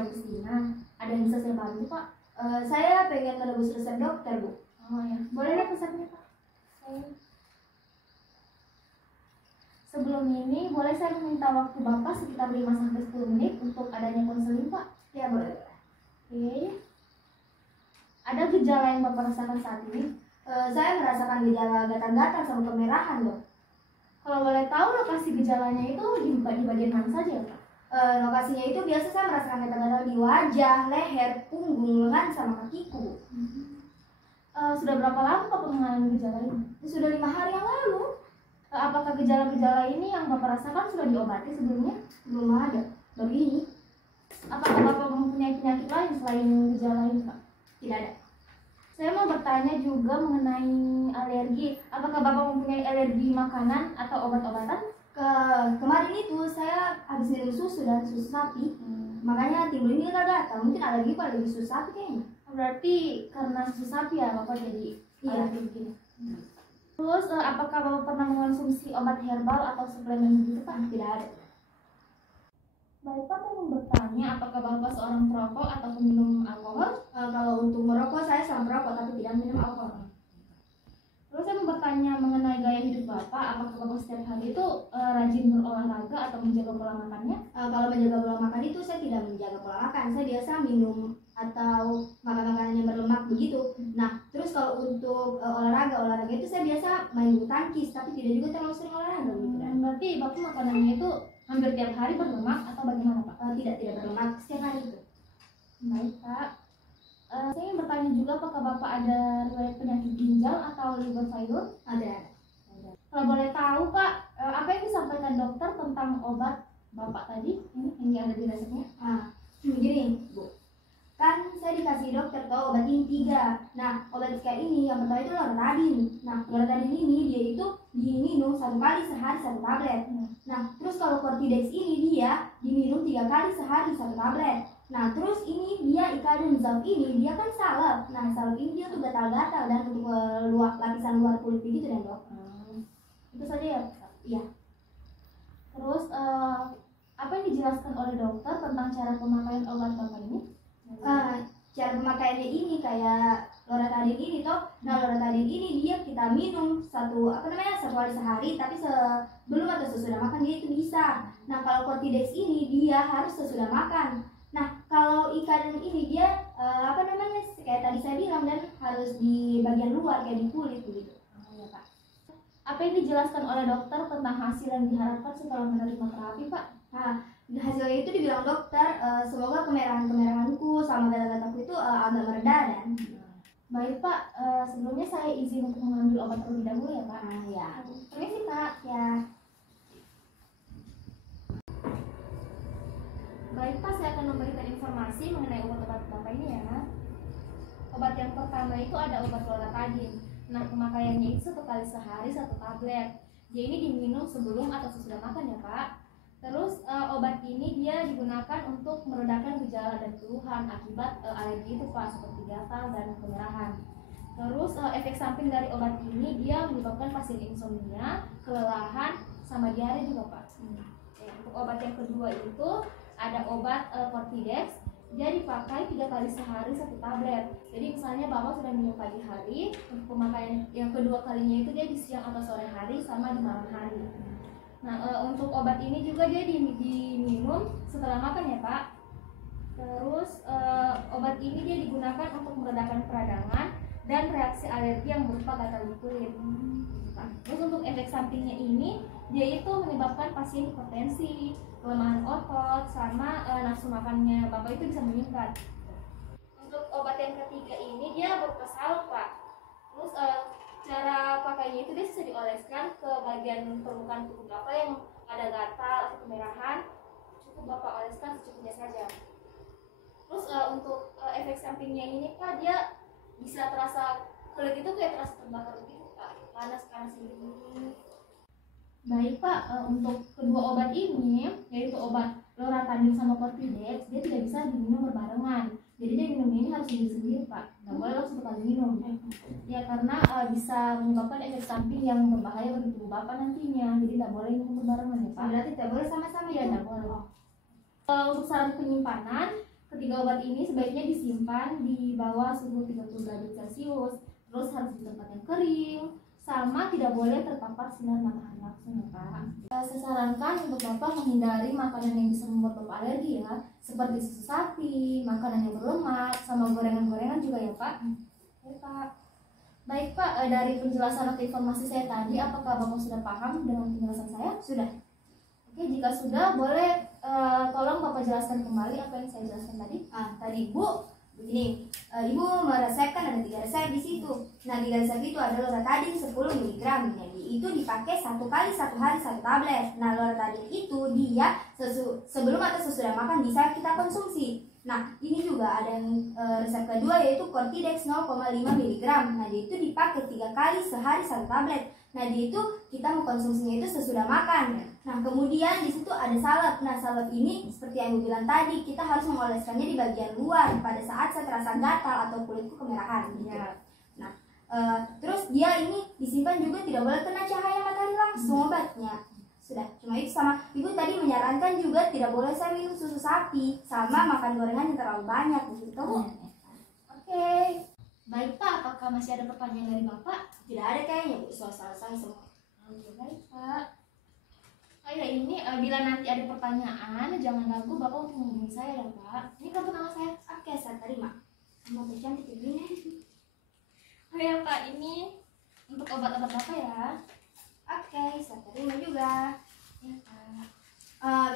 saya Agustina. Ada yang bisa saya bantu, Pak? Saya pengen menebus resep dokter, Bu. Oh ya, boleh lihat resepnya, Pak? Sebelum ini, boleh saya meminta waktu Bapak sekitar 5-10 menit untuk adanya konseling, Pak? Ya, boleh. Oke. Ada gejala yang Bapak rasakan saat ini? Saya merasakan gejala gatal-gatal sama kemerahan, Dok. Kalau boleh tahu lokasi gejalanya itu di bagian mana saja, Pak? Lokasinya itu biasa saya merasakan gatal-gatal di wajah, leher, punggung, lengan, sama kakiku. Sudah berapa lama Bapak mengalami gejala ini? Sudah 5 hari yang lalu. Apakah gejala-gejala ini yang Bapak rasakan sudah diobati sebelumnya? Belum ada, baru ini. Apakah Bapak mempunyai penyakit lain selain gejala ini, Pak? Tidak ada. Saya mau bertanya juga mengenai alergi. Apakah Bapak mempunyai alergi makanan atau obat-obatan? Kemarin itu saya habis minum susu dan susu sapi, makanya timbul ini gatal. Mungkin alergi susu sapi kayaknya. Berarti karena susu sapi ya Bapak jadi alergi begini. Terus apakah Bapak pernah mengonsumsi obat herbal atau suplemen begitu, Pak? Tidak ada. Baik, Pak, saya ingin bertanya, apakah Bapak seorang perokok atau peminum alkohol? Kalau untuk merokok, saya seorang perokok tapi tidak minum alkohol. Terus saya mau bertanya mengenai gaya hidup Bapak, apakah Bapak setiap hari itu rajin berolahraga atau menjaga pola makannya? Kalau menjaga pola makan itu saya tidak menjaga pola makan, saya biasa minum atau makan makanan yang berlemak begitu. Nah, terus kalau untuk olahraga itu saya biasa main bulu tangkis, tapi tidak juga terlalu sering olahraga gitu. Berarti Bapak makanannya itu hampir tiap hari berlemak atau bagaimana, Pak? Tidak berlemak setiap hari itu. Baik, Pak. Saya ingin bertanya juga, apakah Bapak ada riwayat penyakit ginjal atau liver failure? Ada. Kalau boleh tahu, Pak, apa yang disampaikan dokter tentang obat Bapak tadi? Ini yang ada di resepnya. Begini, Bu. Kan saya dikasih dokter tahu obat ini 3. Nah, obat kayak ini yang pertama itu loratadin. Nah, loratadin ini dia itu diminum 1 kali sehari 1 tablet. Nah, terus kalau Cortidex ini dia diminum 3 kali sehari 1 tablet. Nah, terus ini dia Icadin Zalf ini dia kan salep. Nah, salep ini dia tuh gatal-gatal dan untuk lapisan luar kulit begitu dan Dok. Itu saja ya, Pak? Iya. Terus apa yang dijelaskan oleh dokter tentang cara pemakaian obat Bapak ini? Cara pemakaiannya ini kayak loratadin ini toh. Nah, loratadin ini dia kita minum satu kali sehari, tapi sebelum atau sesudah makan dia itu bisa. Nah, kalau Cortidex ini dia harus sesudah makan. Nah, kalau Icadin ini dia kayak tadi saya bilang dan harus di bagian luar kayak di kulit begitu. Ya, Pak. Apa yang dijelaskan oleh dokter tentang hasil yang diharapkan setelah menerima terapi, Pak? Hasilnya itu dibilang dokter, semoga kemerahan-kemerahanku sama gatal-gatalku itu agak mereda dan. Baik, Pak, sebelumnya saya izin untuk mengambil obat terlebih dahulu ya, Pak. Ya. Permisi, Pak. Ya. Baik, Pak, saya akan memberikan informasi mengenai obat-obat Bapak ini ya. Obat yang pertama itu ada obat loratadin. Nah, pemakaiannya itu 1 kali sehari 1 tablet. Dia ini diminum sebelum atau sesudah makan ya, Pak. Terus obat ini dia digunakan untuk meredakan gejala dan keluhan akibat alergi itu, Pak, seperti gatal dan kemerahan. Terus efek samping dari obat ini dia menyebabkan pasien insomnia, kelelahan, sama diare juga, Pak. Untuk obat yang kedua itu ada obat Cortidex. Dia dipakai 3 kali sehari 1 tablet. Jadi misalnya Bapak sudah minum pagi hari, untuk pemakaian yang kedua kalinya itu dia di siang atau sore hari sama di malam hari. Nah, untuk obat ini juga dia diminum setelah makan ya, Pak. Terus obat ini dia digunakan untuk meredakan peradangan dan reaksi alergi yang berupa gatal di kulit. Terus untuk efek sampingnya ini dia itu menyebabkan pasien hipertensi, kelemahan otot, sama nafsu makannya Bapak itu bisa meningkat. Untuk obat yang ketiga ini dia berupa salep, Pak. Terus cara pakainya itu dia bisa dioleskan ke bagian permukaan tubuh Bapak yang ada gatal atau kemerahan. Cukup Bapak oleskan secukupnya saja. Terus untuk efek sampingnya ini, Pak, dia bisa terasa kulit itu kayak terasa terbakar begitu, Pak, panas ini. Baik, Pak, untuk kedua obat ini yaitu obat loratadin sama Cortidex dia tidak bisa diminum berbarengan. Jadi dia minumnya ini harus sendiri-sendiri, Pak. Nggak boleh langsung 1 kali minum. Ya karena bisa menyebabkan efek samping yang berbahaya bagi tubuh Bapak nantinya. Jadi nggak boleh minum berbarengan ya, Pak. Berarti tidak boleh sama-sama ya? Nggak boleh. Untuk saran penyimpanan Ketiga obat ini sebaiknya disimpan di bawah suhu 30 derajat Celcius, terus harus di tempat yang kering, sama tidak boleh terpapar sinar matahari langsung ya Pak. Saya sarankan untuk Bapak menghindari makanan yang bisa membuat Bapak alergi ya, seperti susu sapi, makanan yang berlemak, sama gorengan-gorengan juga ya Pak. Ya Pak. Baik Pak, dari penjelasan atau informasi saya tadi, apakah Bapak sudah paham dengan penjelasan saya? Sudah. Oke, jika sudah, boleh tolong Bapak jelaskan kembali apa yang saya jelaskan tadi. Tadi Bu, begini, Ibu meresepkan ada 3 resep di situ. Nah, 3 resep itu ada loratadin 10 mg. Jadi itu dipakai 1 kali 1 hari 1 tablet. Nah, loratadin itu dia sebelum atau sesudah makan bisa kita konsumsi. Nah, ini juga ada yang resep kedua yaitu Cortidex 0,5 mg. Nah, dia itu dipakai 3 kali sehari 1 tablet. Nah, dia itu kita mengkonsumsinya itu sesudah makan. Nah, kemudian di situ ada salep. Nah, salep ini seperti yang Ibu bilang tadi, kita harus mengoleskannya di bagian luar pada saat saya terasa gatal atau kulitku kemerahan. Ya. Nah, terus dia ini disimpan juga tidak boleh kena cahaya matahari langsung obatnya. Sudah, cuma itu. Sama Ibu tadi menyarankan juga tidak boleh saya minum susu sapi sama makan gorengan yang terlalu banyak begitu. Oke. Baik Pak, apakah masih ada pertanyaan dari Bapak? Tidak ada kayaknya Bu, selesai semua. Oke, baik Pak. Ya ini bila nanti ada pertanyaan jangan ragu Bapak untuk menghubungi saya ya Pak. Ini kartu nama saya. Oke, saya terima. Sama cantik begini. Oh ya Pak, ini untuk obat-obat Bapak ya. Oke, saya terima juga. Ya Pak.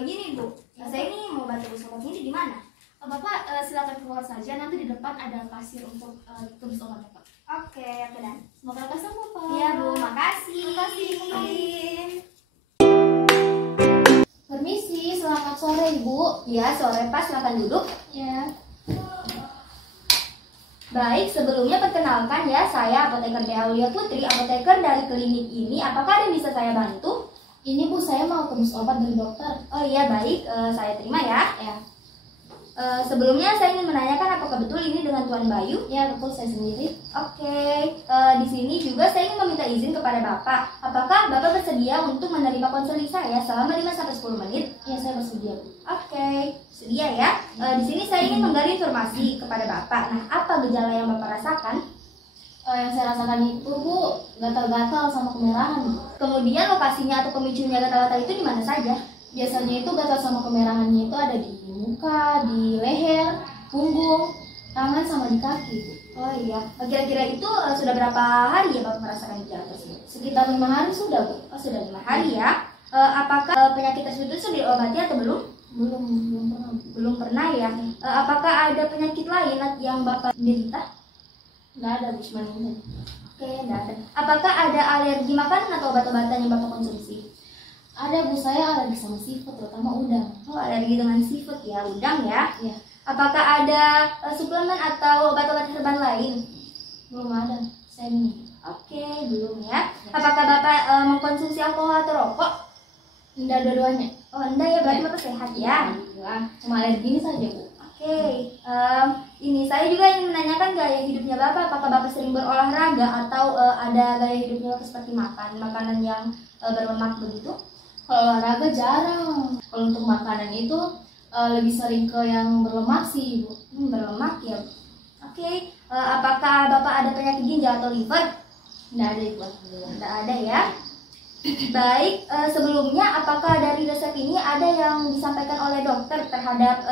Begini Bu, Ya, saya ini mau baca buku obat ini di mana? Bapak silakan keluar saja, nanti di depan ada kasir untuk tulis obat Bapak. Oke, dan Semoga lekas sembuh Pak. iya Bu, makasih. Makasih. Permisi, selamat sore Ibu. Ya, sore Pak, silakan duduk. Ya. Baik, sebelumnya perkenalkan ya, saya apoteker Aulia Putri, apoteker dari klinik ini. Apakah ada yang bisa saya bantu? Ini Bu, saya mau tebus obat dari dokter. Oh iya, baik, saya terima ya. Ya. Sebelumnya saya ingin menanyakan apakah betul ini dengan Tuan Bayu? Ya, betul, saya sendiri. Oke, di sini juga saya ingin meminta izin kepada Bapak. Apakah Bapak bersedia untuk menerima konseling saya selama 5-10 menit? Ya, saya bersedia Bu. Oke, sedia ya. Di sini saya ingin menggali informasi kepada Bapak. Nah, apa gejala yang Bapak rasakan? Yang saya rasakan itu Bu, gatal-gatal sama kemerahan. Kemudian lokasinya atau pemicunya gatal-gatal itu di mana saja? Biasanya itu gatal sama kemerahannya itu ada di muka, di leher, punggung, tangan sama di kaki Bu. Oh iya, kira-kira itu sudah berapa hari ya Bapak merasakan gejala tersebut? Sekitar 5 hari sudah Bu. Oh, sudah 5 hari ya. Apakah penyakit tersebut sudah diobati atau belum? Belum pernah. Belum pernah ya. Apakah ada penyakit lain yang Bapak derita? Nggak ada Bu, cuma ini. Oke, enggak ada. Apakah ada alergi makanan atau obat-obatan yang Bapak konsumsi? Ada Bu, saya alergi sama seafood, terutama udang. Oh, alergi dengan seafood ya, udang ya. Ya. Apakah ada suplemen atau obat-obat herban lain? Belum ada. Saya minum. Oke, belum ya. Apakah Bapak mengkonsumsi alkohol atau rokok? Enggak, dua-duanya. Oh, enggak ya, berarti Bapak sehat ya. Cuma alergi ini saja Bu. Oke, ini saya juga ingin menanyakan gaya hidupnya Bapak. Apakah Bapak sering berolahraga atau ada gaya hidupnya Bapak seperti makan makanan yang berlemak begitu? Kalau olahraga jarang. Kalau untuk makanan itu lebih sering ke yang berlemak sih Bu. Berlemak ya. Oke, apakah Bapak ada penyakit ginjal atau liver? Nggak ada Ibu. Tidak ada ya. Baik, sebelumnya apakah dari resep ini ada yang disampaikan oleh dokter terhadap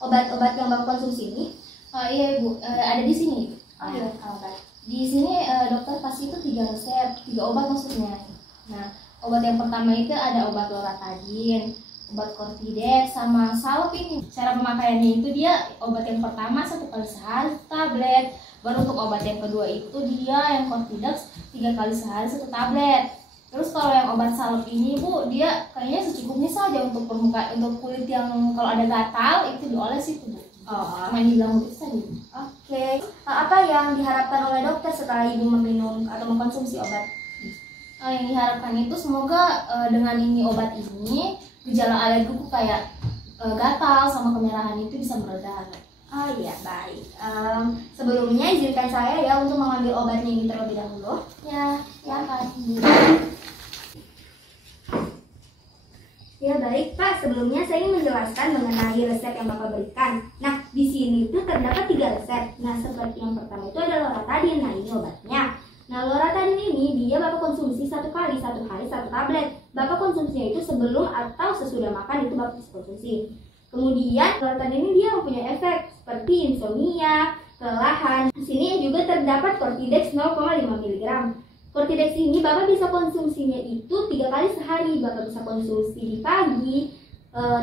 obat-obat yang Bapak konsumsi ini? Iya Ibu, ada di sini. Oh iya, baik. Di sini dokter kasih itu 3 resep, 3 obat maksudnya. Nah, obat yang pertama itu ada obat loratadin, obat Cortidex, sama salep ini. Cara pemakaiannya itu dia obat yang pertama 1 kali sehari 1 tablet. Baru untuk obat yang kedua itu dia yang Cortidex 3 kali sehari 1 tablet. Terus kalau yang obat salep ini Bu, dia kayaknya secukupnya saja untuk permukaan, untuk kulit yang kalau ada gatal itu dioles itu Bu. Cuma hilang itu saja. Oke, apa yang diharapkan oleh dokter setelah Ibu meminum atau mengkonsumsi obat? Yang diharapkan itu semoga dengan ini obat ini gejala alergiku kayak gatal sama kemerahan itu bisa mereda. Oh iya, baik. Sebelumnya izinkan saya ya untuk mengambil obatnya ini terlebih dahulu. Ya, silakan. Ya baik Pak, sebelumnya saya ingin menjelaskan mengenai resep yang Bapak berikan. Nah, di sini tuh terdapat 3 resep. Nah, seperti yang pertama itu adalah loratadin. Nah, ini obatnya. Nah, loratadin ini dia Bapak konsumsi 1 kali, 1 hari 1 tablet. Bapak konsumsinya itu sebelum atau sesudah makan itu Bapak bisa konsumsi. Kemudian loratadin ini dia mempunyai efek seperti insomnia, kelelahan. Di sini juga terdapat Cortidex 0,5 mg. Cortidex ini Bapak bisa konsumsinya itu 3 kali sehari. Bapak bisa konsumsi di pagi,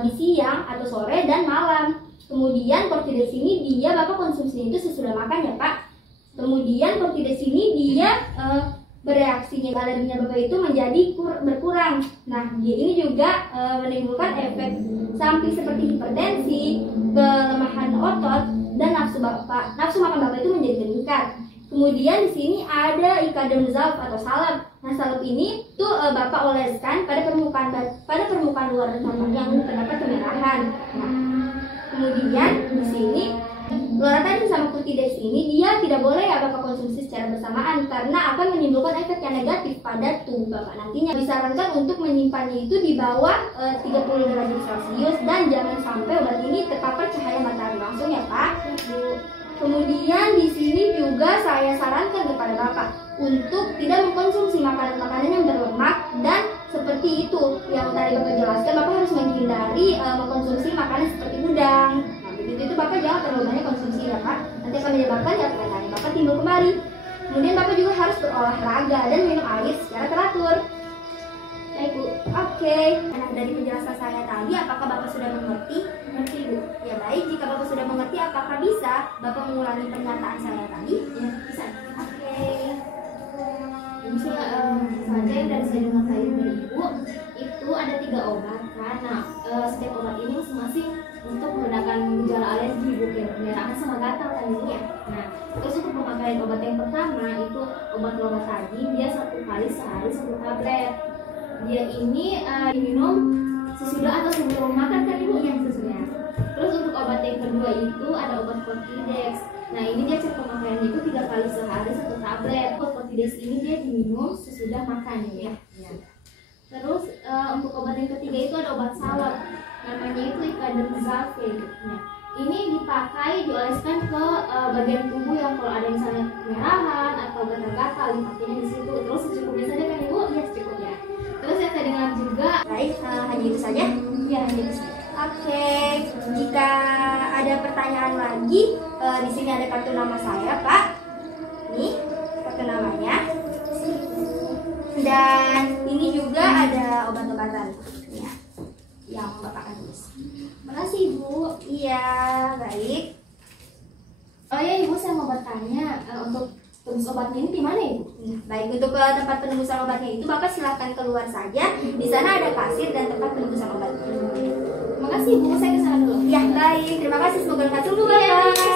di siang atau sore dan malam. Kemudian Cortidex ini dia Bapak konsumsinya itu sesudah makan ya Pak. Kemudian Cortidex ini dia bereaksinya kalorinya Bapak itu menjadi berkurang. Nah, dia ini juga menimbulkan efek samping seperti hipertensi, kelemahan otot, dan nafsu makan Bapak itu menjadi meningkat. Kemudian di sini ada Icadam salve atau salep. Nah, salep ini tuh Bapak oleskan pada permukaan luar yang terdapat kemerahan. Nah, kemudian di sini loratadin sama Cortidex ini dia tidak boleh ya Bapak konsumsi secara bersamaan karena akan menimbulkan efek yang negatif pada tubuh Bapak nantinya. Disarankan untuk menyimpannya itu di bawah 30 derajat Celcius dan jangan sampai obat ini terpapar cahaya matahari langsung ya Pak. Kemudian di sini juga saya sarankan kepada Bapak untuk tidak mengkonsumsi makanan-makanan yang berlemak dan seperti itu yang tadi Bapak jelaskan, Bapak harus menghindari mengkonsumsi makanan seperti udang. Nah, begitu itu Bapak jangan terlalu banyak konsumsi ya Pak. Nanti akan menyebabkan ya penyakit Bapak timbul kembali. Kemudian Bapak juga harus berolahraga dan minum air secara teratur. Baik Bu. Oke. Nah, dari penjelasan saya tadi, apakah Bapak sudah mengerti? Mengerti Bu. Ya baik, jika Bapak sudah mengerti, apakah bisa Bapak mengulangi pernyataan saya tadi? Ya, bisa. Oke. Bisa saja yang dari saya dengar tadi dari Ibu itu ada 3 obat kan. Nah, setiap obat ini masing-masing untuk meredakan gejala alergi Bu, kayak pendarahan sama gatal tadi ya. Nah, terus untuk pemakaian obat yang pertama itu obat loratadin, dia 1 kali sehari 1 tablet. Dia ini diminum sesudah atau sebelum makan kan Ibu yang sesudah. Terus untuk obat yang kedua itu ada obat Cortidex. Nah, ini dia cara pemakaiannya itu 3 kali sehari 1 tablet. Cortidex ini dia diminum sesudah makan ya. Terus untuk obat yang ketiga itu ada obat salep. Namanya itu Icadam salve. Nah, ini dipakai dioleskan ke bagian tubuh yang kalau ada misalnya kemerahan atau gatal-gatal dipakainya di situ. Terus secukupnya saja kan Ibu? Ya, secukupnya. Terus yang saya dengar juga, baik, hanya itu saja? Ya, hanya itu saja. Oke, jika ada pertanyaan lagi, di sini ada kartu nama saya, Pak. Nih, kartu namanya. Dan ini juga ada obat-obatan ya, yang Bapak akan tulis. Makasih Ibu. Iya, baik. Oh ya Ibu, saya mau bertanya untuk tebus obatnya ini di mana Ibu? Baik, untuk ke tempat penebusan obatnya itu Bapak silakan keluar saja. Di sana ada kasir dan tempat penebusan obat. Makasih Bu, saya ke sana dulu. Ya, baik. Terima kasih. Semoga berkah dulu, Bapak.